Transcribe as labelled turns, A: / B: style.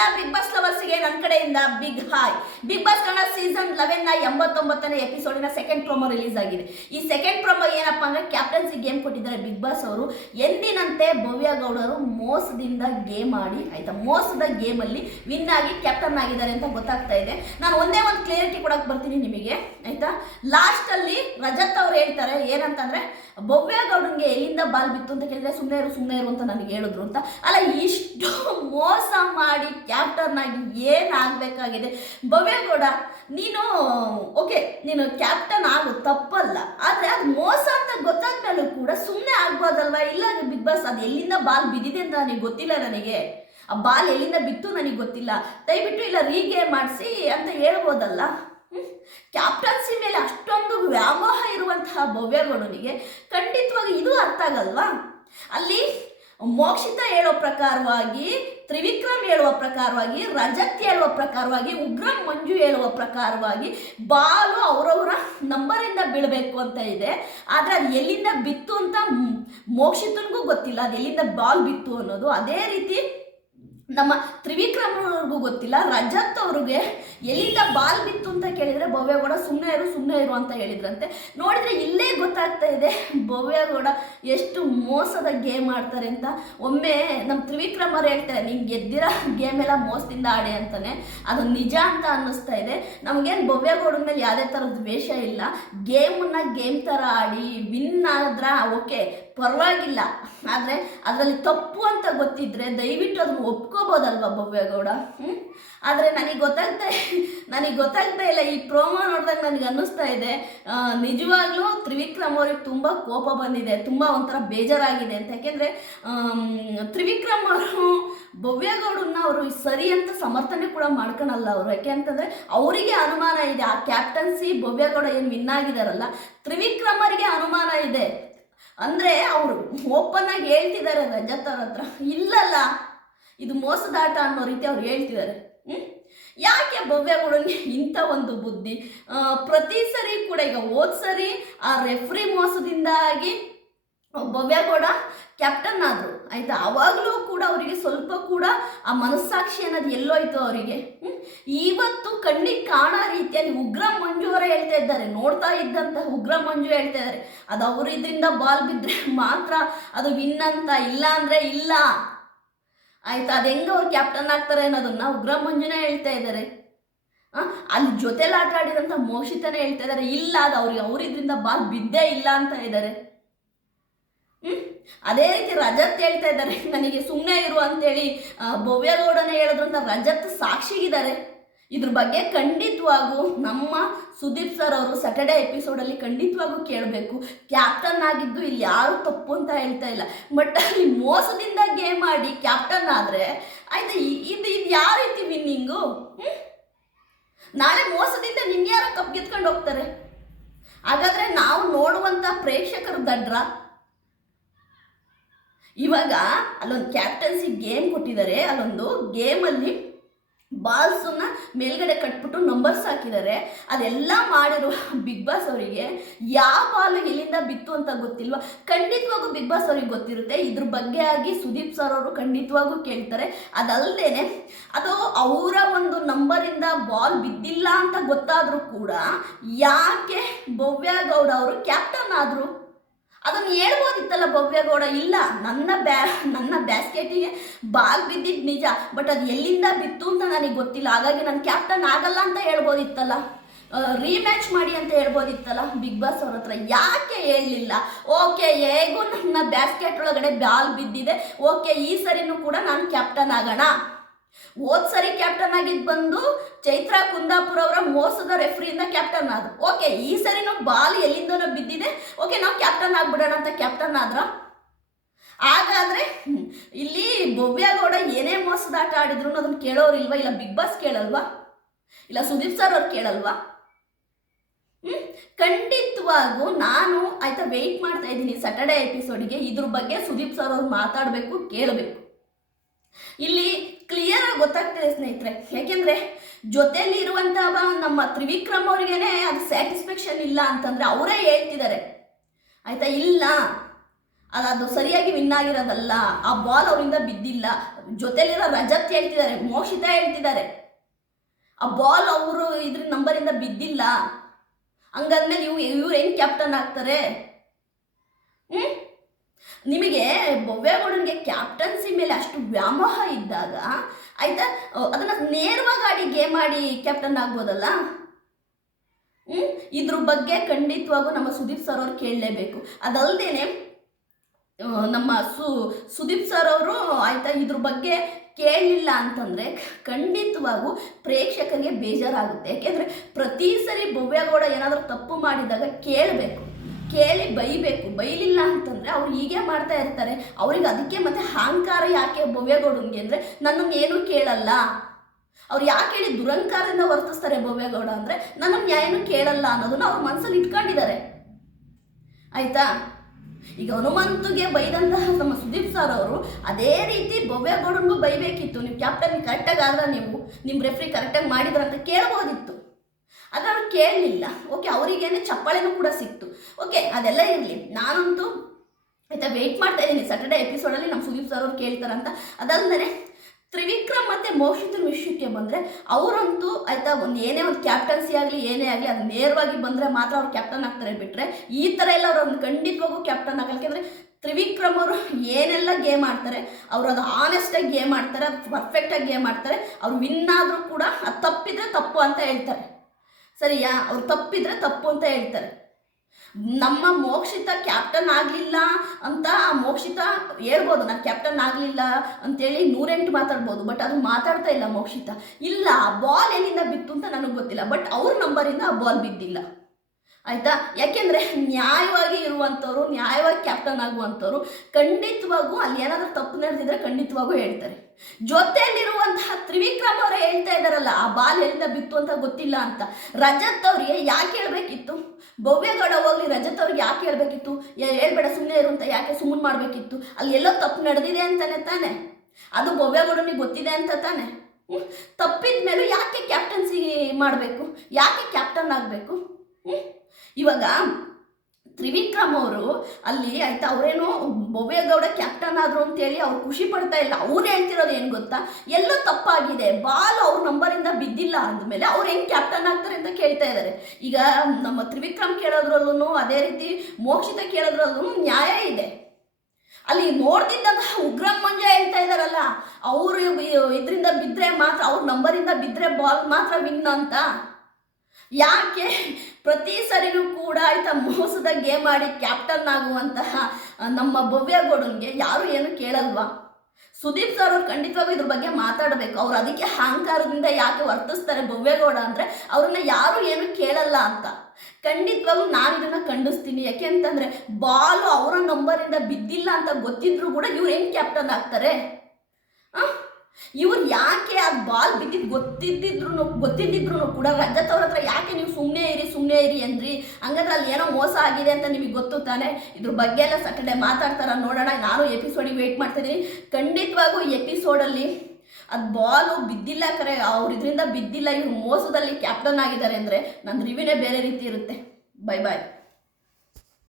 A: ಎಲ್ಲ big boss ಲವರ್ಸ್ಗೆ ನನ್ನ ಕಡೆಯಿಂದ big hi big boss Kannada season ಲೆವೆನ್ನ ಎಂಬತ್ತೊಂಬತ್ತನೇ ಎಪಿಸೋಡಿನ ಸೆಕೆಂಡ್ ಪ್ರೊಮೋ ರಿಲೀಸ್ ಆಗಿದೆ. ಈ ಸೆಕೆಂಡ್ ಪ್ರೊಮೋ ಏನಪ್ಪಾ ಅಂದ್ರೆ ಕ್ಯಾಪ್ಟನ್ಸಿ ಗೇಮ್ ಕೊಟ್ಟಿದ್ದಾರೆ ಬಿಗ್ ಬಾಸ್ ಅವರು. ಎಂದಿನಂತೆ ಭವ್ಯ ಗೌಡರು ಮೋಸದಿಂದ ಗೇಮ್ ಆಡಿ, ಆಯ್ತಾ? ಮೋಸದ ಗೇಮ್ ಅಲ್ಲಿ ವಿನ್ ಆಗಿ ಕ್ಯಾಪ್ಟನ್ ಆಗಿದ್ದಾರೆ ಅಂತ ಗೊತ್ತಾಗ್ತಾ ಇದೆ. ನಾನು ಒಂದೇ ಒಂದು ಕ್ಲಿಯರಿಟಿ ಕೊಡಕ್ ಬರ್ತೀನಿ ನಿಮಗೆ, ಆಯ್ತಾ? ಲಾಸ್ಟ್ ಅಲ್ಲಿ ರಜತ್ ಅವ್ರು ಹೇಳ್ತಾರೆ ಏನಂತಂದ್ರೆ, ಭವ್ಯ ಗೌಡನ್ಗೆ ಎಲ್ಲಿಂದ ಬಾಲ್ ಬಿತ್ತು ಅಂತ ಕೇಳಿದ್ರೆ ಸುಮ್ಮನೆ ಇರು ಸುಮ್ಮನೆ ಇರು ಅಂತ ನನಗೆ ಹೇಳಿದ್ರು ಅಂತ. ಅಲ್ಲ, ಇಷ್ಟು ಮೋಸ ಮಾಡಿ ಕ್ಯಾಪ್ಟನ್ ಆಗಿ ಏನಾಗಬೇಕಾಗಿದೆ ಭವ್ಯ ಗೌಡ, ನೀನು, ಓಕೆ, ನೀನು ಕ್ಯಾಪ್ಟನ್ ಆಗು, ತಪ್ಪಲ್ಲ. ಆದರೆ ಅದು ಮೋಸ ಅಂತ ಗೊತ್ತಾದ್ಮೇಲೂ ಕೂಡ ಸುಮ್ಮನೆ ಆಗ್ಬೋದಲ್ವಾ? ಇಲ್ಲ ಬಿಗ್ ಬಾಸ್, ಅದು ಎಲ್ಲಿಂದ ಬಾಲ್ ಬಿದ್ದಿದೆ ಅಂತ ನನಗೆ ಗೊತ್ತಿಲ್ಲ ನನಗೆ. ಆ ಬಾಲ್ ಎಲ್ಲಿಂದ ಬಿತ್ತು ನನಗೆ ಗೊತ್ತಿಲ್ಲ. ದಯವಿಟ್ಟು ಇಲ್ಲ ರೀಗೆ ಮಾಡಿಸಿ ಅಂತ ಹೇಳ್ಬೋದಲ್ಲ? ಕ್ಯಾಪ್ಟನ್ಸಿ ಮೇಲೆ ಅಷ್ಟೊಂದು ವ್ಯಾಮೋಹ ಇರುವಂತಹ ಭವ್ಯಗೌಡನಿಗೆ ಖಂಡಿತವಾಗಿ ಇದು ಅರ್ಥ ಆಗಲ್ವಾ? ಅಲ್ಲಿ ಮೋಕ್ಷಿತ ಹೇಳೋ ಪ್ರಕಾರವಾಗಿ ತ್ರಿವಿಕ್ರಮ್ ಹೇಳುವ ಪ್ರಕಾರವಾಗಿ, ರಜತ್ ಹೇಳುವ ಪ್ರಕಾರವಾಗಿ, ಉಗ್ರಂ ಮಂಜು ಹೇಳುವ ಪ್ರಕಾರವಾಗಿ ಬಾಲು ಅವರವರ ನಂಬರಿಂದ ಬೀಳಬೇಕು ಅಂತ ಇದೆ. ಆದರೆ ಅದು ಎಲ್ಲಿಂದ ಬಿತ್ತು ಅಂತ ಮೋಕ್ಷಿತನಿಗೂ ಗೊತ್ತಿಲ್ಲ. ಅದು ಎಲ್ಲಿಂದ ಬಾಲ್ ಬಿತ್ತು ಅನ್ನೋದು. ಅದೇ ರೀತಿ ನಮ್ಮ ತ್ರಿವಿಕ್ರಮ್ ಗೊತ್ತಿಲ್ಲ. ರಜತ್ ಅವ್ರಿಗೆ ಎಲ್ಲಿಂದ ಬಾಲ್ ಬಿತ್ತು ಅಂತ ಭವ್ಯಗೌಡ ಸುಮ್ಮನೆ ಇರು ಸುಮ್ಮನೆ ಇರು ಅಂತ ಹೇಳಿದ್ರಂತೆ. ನೋಡಿದ್ರೆ ಇಲ್ಲೇ ಗೊತ್ತಾಗ್ತಾ ಇದೆ ಭವ್ಯಗೌಡ ಎಷ್ಟು ಮೋಸದ ಗೇಮ್ ಆಡ್ತಾರೆ ಅಂತ. ಒಮ್ಮೆ ನಮ್ಮ ತ್ರಿವಿಕ್ರಮ್ ಅವ್ರು ಹೇಳ್ತಾರೆ, ನೀನು ಗೆದ್ದಿರೋ ಗೇಮ್ ಎಲ್ಲ ಮೋಸದಿಂದ ಆಡಿ ಅಂತಾನೆ. ಅದು ನಿಜ ಅಂತ ಅನ್ನಿಸ್ತಾ ಇದೆ. ನಮಗೇನು ಭವ್ಯಗೌಡನ ಮೇಲೆ ಯಾವುದೇ ಥರದ ದ್ವೇಷ ಇಲ್ಲ. ಗೇಮನ್ನ ಗೇಮ್ ಥರ ಆಡಿ ವಿನ್ ಆದ್ರ ಓಕೆ, ಪರವಾಗಿಲ್ಲ. ಆದರೆ ಅದರಲ್ಲಿ ತಪ್ಪು ಅಂತ ಗೊತ್ತಿದ್ರೆ ದಯವಿಟ್ಟು ಅದನ್ನು ಒಪ್ಕೋಬೋದಲ್ವಾ ಭವ್ಯಗೌಡ ಹ್ಞೂ ಆದರೆ ನನಗೆ ಗೊತ್ತಾಗ್ತಾ ನನಗೆ ಗೊತ್ತಾಗ್ತಾ ಇಲ್ಲ ಈ ಪ್ರೋಮೋ ನೋಡಿದಾಗ ನನಗೆ ಅನ್ನಿಸ್ತಾ ಇದೆ. ನಿಜವಾಗ್ಲೂ ತ್ರಿವಿಕ್ರಮ್ ಅವ್ರಿಗೆ ತುಂಬ ಕೋಪ ಬಂದಿದೆ. ತುಂಬ ಒಂಥರ ಬೇಜಾರಾಗಿದೆ ಅಂತ. ಯಾಕೆಂದರೆ ತ್ರಿವಿಕ್ರಮ್ ಅವರು ಭವ್ಯಗೌಡನ್ನ ಅವರು ಸರಿ ಅಂತ ಸಮರ್ಥನೆ ಕೂಡ ಮಾಡ್ಕೊಳಲ್ಲ ಅವರು. ಯಾಕೆ ಅಂತಂದರೆ, ಅವರಿಗೆ ಅನುಮಾನ ಇದೆ. ಆ ಕ್ಯಾಪ್ಟನ್ಸಿ ಭವ್ಯಗೌಡ ಏನು ವಿನ್ ಆಗಿದಾರಲ್ಲ ತ್ರಿವಿಕ್ರಮರಿಗೆ ಅನುಮಾನ ಇದೆ. ಅಂದರೆ, ಅವರು ಓಪನ್ ಆಗಿ ಹೇಳ್ತಿದ್ದಾರೆ ರಜತ್ ಅವ್ರ ಹತ್ರ. ಇಲ್ಲಲ್ಲ, ಇದು ಮೋಸದಾಟ ಅನ್ನೋ ರೀತಿ ಅವ್ರು ಹೇಳ್ತಿದ್ದಾರೆ? ಯಾಕೆ ಭವ್ಯಗೌಡನಿಗೆ ಇಂಥ ಒಂದು ಬುದ್ಧಿ? ಪ್ರತಿ ಸರಿ ಕೂಡ ಈಗ ಹೋದ ಸರಿ ಆ ರೆಫ್ರಿ ಮೋಸದಿಂದಾಗಿ ಭವ್ಯಗೌಡ ಕ್ಯಾಪ್ಟನ್ ಆದರು. ಆಯಿತಾ? ಆವಾಗಲೂ ಕೂಡ ಅವರಿಗೆ ಸ್ವಲ್ಪ ಕೂಡ ಆ ಮನಸ್ಸಾಕ್ಷಿ ಅನ್ನೋದು ಎಲ್ಲೋಯ್ತು ಅವರಿಗೆ. ಇವತ್ತು ಕಣ್ಣಿಗೆ ಕಾಣೋ ರೀತಿಯಲ್ಲಿ ಉಗ್ರ ಮಂಜು ಅವರೇ ಹೇಳ್ತಾ ಇದ್ದಾರೆ. ನೋಡ್ತಾ ಇದ್ದಂತ ಉಗ್ರ ಮಂಜು ಹೇಳ್ತಾ ಇದ್ದಾರೆ. ಅದು ಅವರು ಇದರಿಂದ ಬಾಲ್ ಬಿದ್ದರೆ ಮಾತ್ರ ಅದು ವಿನ್ ಅಂತ ಇಲ್ಲ ಅಂದರೆ ಇಲ್ಲ. ಆಯ್ತಾ, ಅದು ಹೆಂಗೆ ಅವ್ರು ಕ್ಯಾಪ್ಟನ್ ಆಗ್ತಾರೆ ಅನ್ನೋದನ್ನ ಉಗ್ರ ಮಂಜುನೇ ಹೇಳ್ತಾ ಇದ್ದಾರೆ ಅಲ್ಲಿ ಜೊತೆಲಿ ಆಟ ಆಡಿದಂಥ ಮೋಕ್ಷಿತನೇ ಹೇಳ್ತಾ ಇದ್ದಾರೆ ಇಲ್ಲ, ಅದು ಅವ್ರಿಗೆ ಅವರಿದ್ರಿಂದ ಬಾಲ್ ಬಿದ್ದೇ ಇಲ್ಲ ಅಂತ ಇದ್ದಾರೆ? ಅದೇ ರೀತಿ ರಜತ್ ಹೇಳ್ತಾ ಇದ್ದಾರೆ ನನಗೆ ಸುಮ್ಮನೆ ಇರು ಅಂತೇಳಿ ಭವ್ಯಗೌಡನೇ ಹೇಳಿದ್ರು ಅಂತ ರಜತ್ ಸಾಕ್ಷಿಗಿದ್ದಾರೆ ಇದ್ರ ಬಗ್ಗೆ ಖಂಡಿತವಾಗೂ ನಮ್ಮ ಸುದೀಪ್ ಸರ್ ಅವರು ಸ್ಯಾಟರ್ಡೆ ಎಪಿಸೋಡಲ್ಲಿ ಖಂಡಿತವಾಗೂ ಕೇಳಬೇಕು. ಕ್ಯಾಪ್ಟನ್ ಆಗಿದ್ದು ಇಲ್ಲಿ ಯಾರು ತಪ್ಪು ಅಂತ ಹೇಳ್ತಾ ಇಲ್ಲ. ಬಟ್ ಅಲ್ಲಿ ಮೋಸದಿಂದ ಗೇಮ್ ಆಡಿ ಕ್ಯಾಪ್ಟನ್ ಆದರೆ, ಆಯ್ತು ಇದು ಇದು ಯಾವ ರೀತಿ ವಿನ್ನಿಂಗು ನಾಳೆ ಮೋಸದಿಂದ ನಿನ್ಯಾರ ಕಪ್ ಗೆದ್ಕೊಂಡು ಹೋಗ್ತಾರೆ. ಹಾಗಾದ್ರೆ ನಾವು ನೋಡುವಂಥ ಪ್ರೇಕ್ಷಕರು ದಡ್ರ. ಇವಾಗ ಅಲ್ಲೊಂದು ಕ್ಯಾಪ್ಟನ್ಸಿ ಗೇಮ್ ಕೊಟ್ಟಿದ್ದಾರೆ. ಅಲ್ಲೊಂದು ಗೇಮಲ್ಲಿ ಬಾಲ್ಸನ್ನ ಮೇಲ್ಗಡೆ ಕಟ್ಬಿಟ್ಟು ನಂಬರ್ಸ್ ಹಾಕಿದ್ದಾರೆ. ಅದೆಲ್ಲ ಮಾಡಿರುವ ಬಿಗ್ ಬಾಸ್ ಅವರಿಗೆ ಯಾವ ಬಾಲ್ ಎಲ್ಲಿಂದ ಬಿತ್ತು ಅಂತ ಗೊತ್ತಿಲ್ವಾ? ಖಂಡಿತವಾಗೂ ಬಿಗ್ ಬಾಸ್ ಅವ್ರಿಗೆ ಗೊತ್ತಿರುತ್ತೆ. ಇದ್ರ ಬಗ್ಗೆ ಆಗಿ ಸುದೀಪ್ ಸರ್ ಅವರು ಖಂಡಿತವಾಗೂ ಕೇಳ್ತಾರೆ. ಅದಲ್ಲದೇನೆ ಅದು ಅವರ ಒಂದು ನಂಬರಿಂದ ಬಾಲ್ ಬಿದ್ದಿಲ್ಲ ಅಂತ ಗೊತ್ತಾದರೂ ಕೂಡ ಯಾಕೆ ಭವ್ಯ ಗೌಡ ಅವರು ಕ್ಯಾಪ್ಟನ್ ಆದರು? ಅದನ್ನು ಹೇಳ್ಬೋದಿತ್ತಲ್ಲ ಭವ್ಯಗೌಡ ಇಲ್ಲ, ನನ್ನ ಬ್ಯಾ, ನನ್ನ ಬ್ಯಾಸ್ಕೆಟಿಗೆ ಬಾಲ್ ಬಿದ್ದಿದ್ದು ನಿಜ, ಬಟ್ ಅದು ಎಲ್ಲಿಂದ ಬಿತ್ತು ಅಂತ ನನಗೆ ಗೊತ್ತಿಲ್ಲ. ಹಾಗಾಗಿ ನಾನು ಕ್ಯಾಪ್ಟನ್ ಆಗಲ್ಲ ಅಂತ ಹೇಳ್ಬೋದಿತ್ತಲ್ಲ. ರೀಮ್ಯಾಚ್ ಮಾಡಿ ಅಂತ ಹೇಳ್ಬೋದಿತ್ತಲ್ಲ. ಬಿಗ್ ಬಾಸ್ ಅವ್ರ ಹತ್ರ ಯಾಕೆ ಹೇಳಲಿಲ್ಲ? ಓಕೆ, ಹೇಗೂ ನನ್ನ ಬ್ಯಾಸ್ಕೆಟ್ ಒಳಗಡೆ ಬಾಲ್ ಬಿದ್ದಿದೆ. ಓಕೆ, ಈ ಸರಿನೂ ಕೂಡ ನಾನು ಕ್ಯಾಪ್ಟನ್ ಆಗೋಣ. ಹೋದ್ ಸರಿ ಕ್ಯಾಪ್ಟನ್ ಆಗಿದ್ದು ಬಂದು ಚೈತ್ರ ಕುಂದಾಪುರ ಅವರ ಮೋಸದ ರೆಫ್ರಿಯಿಂದ ಕ್ಯಾಪ್ಟನ್ ಆದ್ರು ಓಕೆ ಈ ಸರಿ ನಾವು ಬಾಲ್ ಎಲ್ಲಿಂದ ಬಿದ್ದಿದೆ. ಓಕೆ ನಾವು ಕ್ಯಾಪ್ಟನ್ ಆಗ್ಬಿಡೋಣ ಅಂತ ಕ್ಯಾಪ್ಟನ್ ಆದ್ರ? ಹಾಗಾದ್ರೆ ಇಲ್ಲಿ ಭವ್ಯಗೌಡ ಏನೇ ಮೋಸದ ಆಟ ಆಡಿದ್ರು ಅದನ್ನ ಕೇಳೋರು ಇಲ್ವಾ? ಇಲ್ಲ ಬಿಗ್ ಬಾಸ್ ಕೇಳಲ್ವಾ? ಇಲ್ಲ ಸುದೀಪ್ ಸರ್ ಅವ್ರು ಕೇಳಲ್ವಾ? ಹ್ಮ್, ಖಂಡಿತವಾಗೂ ನಾನು ಆಯ್ತಾ ವೆಯ್ಟ್ ಮಾಡ್ತಾ ಇದ್ದೀನಿ ಸ್ಯಾಟರ್ಡೆ ಎಪಿಸೋಡ್ಗೆ ಇದ್ರ ಬಗ್ಗೆ ಸುದೀಪ್ ಸರ್ ಅವ್ರು ಮಾತಾಡಬೇಕು, ಕೇಳಬೇಕು. ಇಲ್ಲಿ ಕ್ಲಿಯರ್ ಆಗಿ ಗೊತ್ತಾಗ್ತಿದೆ ಸ್ನೇಹಿತರೆ. ಯಾಕೆಂದ್ರೆ ಜೊತೆಯಲ್ಲಿ ಇರುವಂತಹ ನಮ್ಮ ತ್ರಿವಿಕ್ರಮ್ ಅವ್ರಿಗೇನೆ ಅದು ಸ್ಯಾಟಿಸ್ಫ್ಯಾಕ್ಷನ್ ಇಲ್ಲ ಅಂತಂದ್ರೆ ಅವರೇ ಹೇಳ್ತಿದ್ದಾರೆ. ಆಯ್ತಾ? ಇಲ್ಲ. ಅದು ಸರಿಯಾಗಿ ವಿನ್ ಆಗಿರೋದಲ್ಲ. ಆ ಬಾಲ್ ಅವರಿಂದ ಬಿದ್ದಿಲ್ಲ. ಜೊತೆಲಿರೋ ರಜತ್ ಹೇಳ್ತಿದ್ದಾರೆ. ಮೋಷಿತ ಹೇಳ್ತಿದ್ದಾರೆ. ಆ ಬಾಲ್ ಅವರು ಇದ್ರ ನಂಬರಿಂದ ಬಿದ್ದಿಲ್ಲ. ಹಂಗಾದ್ಮೇಲೆ ಇವು ಇವ್ರು ಹೆಂಗ್ ಕ್ಯಾಪ್ಟನ್ ಆಗ್ತಾರೆ? ಹ್ಮ್? ನಿಮಗೆ ಬೊವ್ವೇಗೌಡನಿಗೆ ಕ್ಯಾಪ್ಟನ್ಸಿ ಮೇಲೆ ಅಷ್ಟು ವ್ಯಾಮೋಹ ಇದ್ದಾಗ, ಆಯ್ತಾ? ಅದನ್ನ ನೇರವಾಗಿ ಆಡಿ ಗೇಮ್ ಆಡಿ ಕ್ಯಾಪ್ಟನ್ ಆಗ್ಬೋದಲ್ಲ? ಹ್ಮ್? ಇದ್ರ ಬಗ್ಗೆ ಖಂಡಿತವಾಗೂ ನಮ್ಮ ಸುದೀಪ್ ಸರ್ ಅವ್ರು ಕೇಳಲೇಬೇಕು. ಅದಲ್ದೇನೆ ನಮ್ಮ ಸು, ಸುದೀಪ್ ಸರ್ ಅವರು, ಆಯ್ತಾ, ಇದ್ರ ಬಗ್ಗೆ ಕೇಳಲಿಲ್ಲ ಅಂತಂದರೆ ಖಂಡಿತವಾಗೂ ಪ್ರೇಕ್ಷಕರಿಗೆ ಬೇಜಾರಾಗುತ್ತೆ. ಯಾಕೆಂದರೆ ಪ್ರತಿ ಸರಿ ಬೊವ್ವೇಗೌಡ ಏನಾದರೂ ತಪ್ಪು ಮಾಡಿದಾಗ ಕೇಳಬೇಕು. ಕೇಳಿ ಬೈಬೇಕು. ಬೈಲಿಲ್ಲ ಅಂತಂದರೆ ಅವ್ರು ಹೀಗೆ ಮಾಡ್ತಾ ಇರ್ತಾರೆ. ಅವ್ರಿಗೆ ಅದಕ್ಕೆ ಮತ್ತೆ ಅಹಂಕಾರ ಯಾಕೆ ಬೊವ್ವೇಗೌಡನ್ಗೆ ಅಂದರೆ ನನ್ನನ್ನು ಏನೂ ಕೇಳಲ್ಲ. ಅವ್ರು ಯಾಕೆ ಹೇಳಿ ದುರಂಕಾರದಿಂದ ವರ್ತಿಸ್ತಾರೆ ಭವ್ಯಗೌಡ ಅಂದರೆ ನನ್ನ ನ್ಯಾಯನೂ ಕೇಳಲ್ಲ ಅನ್ನೋದನ್ನ ಅವ್ರ ಮನಸ್ಸಲ್ಲಿ ಇಟ್ಕೊಂಡಿದ್ದಾರೆ. ಆಯ್ತಾ? ಈಗ ಹನುಮಂತುಗೆ ಬೈದಂತಹ ನಮ್ಮ ಸುದೀಪ್ ಸರ್ ಅವರು ಅದೇ ರೀತಿ ಬೊವ್ವೇಗೌಡನಿಗೂ ಬೈಬೇಕಿತ್ತು. ನೀವು ಕ್ಯಾಪ್ಟನ್ ಕರೆಕ್ಟಾಗಿ ಆದ್ರೆ ನೀವು? ನಿಮ್ಮ ರೆಫ್ರಿ ಕರೆಕ್ಟಾಗಿ ಮಾಡಿದ್ರ ಅಂತ ಕೇಳ್ಬೋದಿತ್ತು ಆದರೆ ಅವ್ರು ಕೇಳಲಿಲ್ಲ. ಓಕೆ ಅವರಿಗೇನೆ ಚಪ್ಪಾಳೆನೂ ಕೂಡ ಸಿಕ್ತು. ಓಕೆ ಅದೆಲ್ಲ ಇರಲಿ. ನಾನಂತೂ ಆಯಿತಾ ವೆಯ್ಟ್ ಮಾಡ್ತಾ ಇದ್ದೀನಿ. ಸ್ಯಾಟರ್ಡೆ ಎಪಿಸೋಡಲ್ಲಿ ನಮ್ಮ ಸುದೀಪ್ ಸರ್ ಅವ್ರು ಕೇಳ್ತಾರಂತ. ಅದಾದ್ಮೇಲೆ ತ್ರಿವಿಕ್ರಮ್ ಮತ್ತು ಮೋಷಿತನ ವಿಷಯಕ್ಕೆ ಬಂದರೆ ಅವರಂತೂ ಆಯಿತಾ, ಒಂದು ಏನೇ ಒಂದು ಕ್ಯಾಪ್ಟನ್ಸಿ ಆಗಲಿ, ಏನೇ ಆಗಲಿ, ಅದು ನೇರವಾಗಿ ಬಂದರೆ ಮಾತ್ರ ಅವ್ರು ಕ್ಯಾಪ್ಟನ್ ಆಗ್ತಾರೆ ಬಿಟ್ಟರೆ ಈ ಥರ ಎಲ್ಲ ಅವ್ರು ಒಂದು ಖಂಡಿತವಾಗೂ ಕ್ಯಾಪ್ಟನ್ ಆಗಲ್ಲ ಯಾಕೆಂದರೆ ತ್ರಿವಿಕ್ರಮ್ ಅವರು ಏನೆಲ್ಲ ಗೇಮ್ ಆಡ್ತಾರೆ, ಅವರು ಅದು ಆನೆಸ್ಟಾಗಿ ಗೇಮ್ ಆಡ್ತಾರೆ, ಅದು ಪರ್ಫೆಕ್ಟಾಗಿ ಗೇಮ್ ಆಡ್ತಾರೆ, ಅವ್ರು ವಿನ್ ಆದರೂ ಕೂಡ ಅದು ತಪ್ಪಿದ್ರೆ ತಪ್ಪು ಅಂತ ಹೇಳ್ತಾರೆ. ಸರಿಯಾ ಅವ್ರು ತಪ್ಪಿದ್ರೆ ತಪ್ಪು ಅಂತ ಹೇಳ್ತಾರೆ. ನಮ್ಮ ಮೋಕ್ಷಿತ ಕ್ಯಾಪ್ಟನ್ ಆಗಲಿಲ್ಲ ಅಂತ ಆ ಮೋಕ್ಷಿತ ಹೇಳ್ಬೋದು, ನಾನು ಕ್ಯಾಪ್ಟನ್ ಆಗಲಿಲ್ಲ ಅಂತೇಳಿ ನೂರೆಂಟು ಮಾತಾಡ್ಬೋದು, ಬಟ್ ಅದು ಮಾತಾಡ್ತಾ ಇಲ್ಲ ಮೋಕ್ಷಿತ. ಇಲ್ಲ, ಆ ಬಾಲ್ ಎಲ್ಲಿಂದ ಬಿತ್ತು ಅಂತ ನನಗೆ ಗೊತ್ತಿಲ್ಲ, ಬಟ್ ಅವ್ರ ನಂಬರಿಂದ ಆ ಬಾಲ್ ಬಿದ್ದಿಲ್ಲ. ಆಯ್ತಾ? ಯಾಕೆಂದ್ರೆ ನ್ಯಾಯವಾಗಿ ಇರುವಂಥವ್ರು, ನ್ಯಾಯವಾಗಿ ಕ್ಯಾಪ್ಟನ್ ಆಗುವಂಥವ್ರು ಖಂಡಿತವಾಗೂ ಅಲ್ಲಿ ಏನಾದರೂ ತಪ್ಪು ನಡೆದಿದ್ರೆ ಖಂಡಿತವಾಗೂ ಹೇಳ್ತಾರೆ. ಜೊತೆಯಲ್ಲಿರುವಂತಹ ತ್ರಿವಿಕ್ರ ಹೇಳ್ತಾ ಇದ್ದಾರಲ್ಲ, ಆ ಬಾಲ್ ಎಲ್ಲಿಂದ ಬಿತ್ತು ಅಂತ ಗೊತ್ತಿಲ್ಲ ಅಂತ. ರಜತ್ ಅವ್ರಿಗೆ ಯಾಕೆ ಹೇಳ್ಬೇಕಿತ್ತು? ಭವ್ಯಗೌಡ ಹೋಗ್ಲಿ, ರಜತ್ ಅವ್ರಿಗೆ ಯಾಕೆ ಹೇಳ್ಬೇಕಿತ್ತು? ಹೇಳ್ಬೇಡ ಸುಮ್ಮನೆ ಇರು ಅಂತ ಯಾಕೆ ಸುಮ್ಮನೆ ಮಾಡಬೇಕಿತ್ತು? ಅಲ್ಲಿ ಎಲ್ಲೋ ತಪ್ಪು ನಡೆದಿದೆ ಅಂತಾನೆ ತಾನೆ. ಅದು ಭವ್ಯಗೌಡನಿಗೆ ಗೊತ್ತಿದೆ ಅಂತ ತಾನೆ? ತಪ್ಪಿದ ಮೇಲೆ ಯಾಕೆ ಕ್ಯಾಪ್ಟನ್ಸಿ ಮಾಡಬೇಕು? ಯಾಕೆ ಕ್ಯಾಪ್ಟನ್ ಆಗಬೇಕು? ಇವಾಗ ತ್ರಿವಿಕ್ರಮ್ ಅವರು ಅಲ್ಲಿ ಆಯ್ತಾ, ಅವರೇನು ಬೊಬ್ಬೇಗೌಡ ಕ್ಯಾಪ್ಟನ್ ಆದ್ರು ಅಂತೇಳಿ ಅವ್ರು ಖುಷಿ ಪಡ್ತಾ ಇಲ್ಲ. ಅವ್ರು ಹೇಳ್ತಿರೋದು ಏನು ಗೊತ್ತಾ? ಎಲ್ಲ ತಪ್ಪಾಗಿದೆ. ಬಾಲ್ ಅವ್ರ ನಂಬರಿಂದ ಬಿದ್ದಿಲ್ಲ ಅಂದಮೇಲೆ ಅವ್ರು ಹೆಂಗೆ ಕ್ಯಾಪ್ಟನ್ ಆಗ್ತಾರೆ ಅಂತ ಕೇಳ್ತಾ ಇದ್ದಾರೆ ಈಗ ನಮ್ಮ ತ್ರಿವಿಕ್ರಮ್ ಕೇಳೋದ್ರಲ್ಲೂ ಅದೇ ರೀತಿ ಮೋಕ್ಷಿತ ಕೇಳೋದ್ರಲ್ಲೂ ನ್ಯಾಯ ಇದೆ. ಅಲ್ಲಿ ನೋಡ್ತಿದ್ದಂತಹ ಉಗ್ರಂ ಮಂಜ ಹೇಳ್ತಾ ಇದ್ದಾರಲ್ಲ ಅವರು ಇದರಿಂದ ಬಿದ್ದರೆ ಮಾತ್ರ, ಅವ್ರ ನಂಬರಿಂದ ಬಿದ್ದರೆ ಬಾಲ್ ಮಾತ್ರ ವಿನ್ ಅಂತ. ಯಾಕೆ? ಪ್ರತಿ ಸರಿನೂ ಕೂಡ ಆಯ್ತಾ ಮೋಸದ ಗೇಮ್ ಆಡಿ ಕ್ಯಾಪ್ಟನ್ ಆಗುವಂತಹ ನಮ್ಮ ಭವ್ಯಗೌಡನ್ಗೆ ಯಾರು ಏನು ಕೇಳಲ್ವಾ? ಸುದೀಪ್ ಸರ್ ಅವ್ರು ಖಂಡಿತವಾಗೂ ಇದ್ರ ಬಗ್ಗೆ ಮಾತಾಡಬೇಕು. ಅವ್ರು ಅದಕ್ಕೆ ಅಹಂಕಾರದಿಂದ ಯಾಕೆ ವರ್ತಿಸ್ತಾರೆ ಭವ್ಯಗೌಡ ಅಂದರೆ ಅವ್ರನ್ನ ಯಾರು ಏನು ಕೇಳಲ್ಲ ಅಂತ. ಖಂಡಿತವಾಗೂ ನಾನು ಇದನ್ನ ಖಂಡಿಸ್ತೀನಿ. ಯಾಕೆ ಅಂತಂದ್ರೆ ಬಾಲು ಅವರ ನಂಬರಿಂದ ಬಿದ್ದಿಲ್ಲ ಅಂತ ಗೊತ್ತಿದ್ರು ಕೂಡ ಇವ್ರು ಹೆಂಗ್ ಕ್ಯಾಪ್ಟನ್ ಆಗ್ತಾರೆ? ಇವ್ರು ಯಾಕೆ ಆ ಬಾಲ್ ಬಿದ್ದಿದ್ದು ಗೊತ್ತಿದ್ದಿದ್ರು ಗೊತ್ತಿದ್ದಿದ್ರು ಕೂಡ ರಜತ್ ಅವ್ರ ಹತ್ರ ಯಾಕೆ ನೀವು ಸುಮ್ಮನೆ ಇರಿ ಸುಮ್ಮನೆ ಇರಿ ಅಂದ್ರಿ? ಹಂಗಂದ್ರೆ ಅಲ್ಲಿ ಏನೋ ಮೋಸ ಆಗಿದೆ ಅಂತ ನಿಮಗೆ ಗೊತ್ತು ತಾನೆ? ಇದ್ರ ಬಗ್ಗೆ ಎಲ್ಲ ಸಟರ್ಡೆ ಮಾತಾಡ್ತಾರ, ನೋಡೋಣ. ನಾನು ಎಪಿಸೋಡಿಗೆ ವೆಯ್ಟ್ ಮಾಡ್ತಿದ್ದೀನಿ ಖಂಡಿತವಾಗೂ ಎಪಿಸೋಡಲ್ಲಿ ಅದು ಬಾಲು ಬಿದ್ದಿಲ್ಲ ಕರೆ, ಅವ್ರ ಇದರಿಂದ ಬಿದ್ದಿಲ್ಲ, ಇವ್ರು ಮೋಸದಲ್ಲಿ ಕ್ಯಾಪ್ಟನ್ ಆಗಿದ್ದಾರೆ ಅಂದರೆ ನನ್ನ ರಿವ್ಯೂನೇ ಬೇರೆ ರೀತಿ ಇರುತ್ತೆ. Bye bye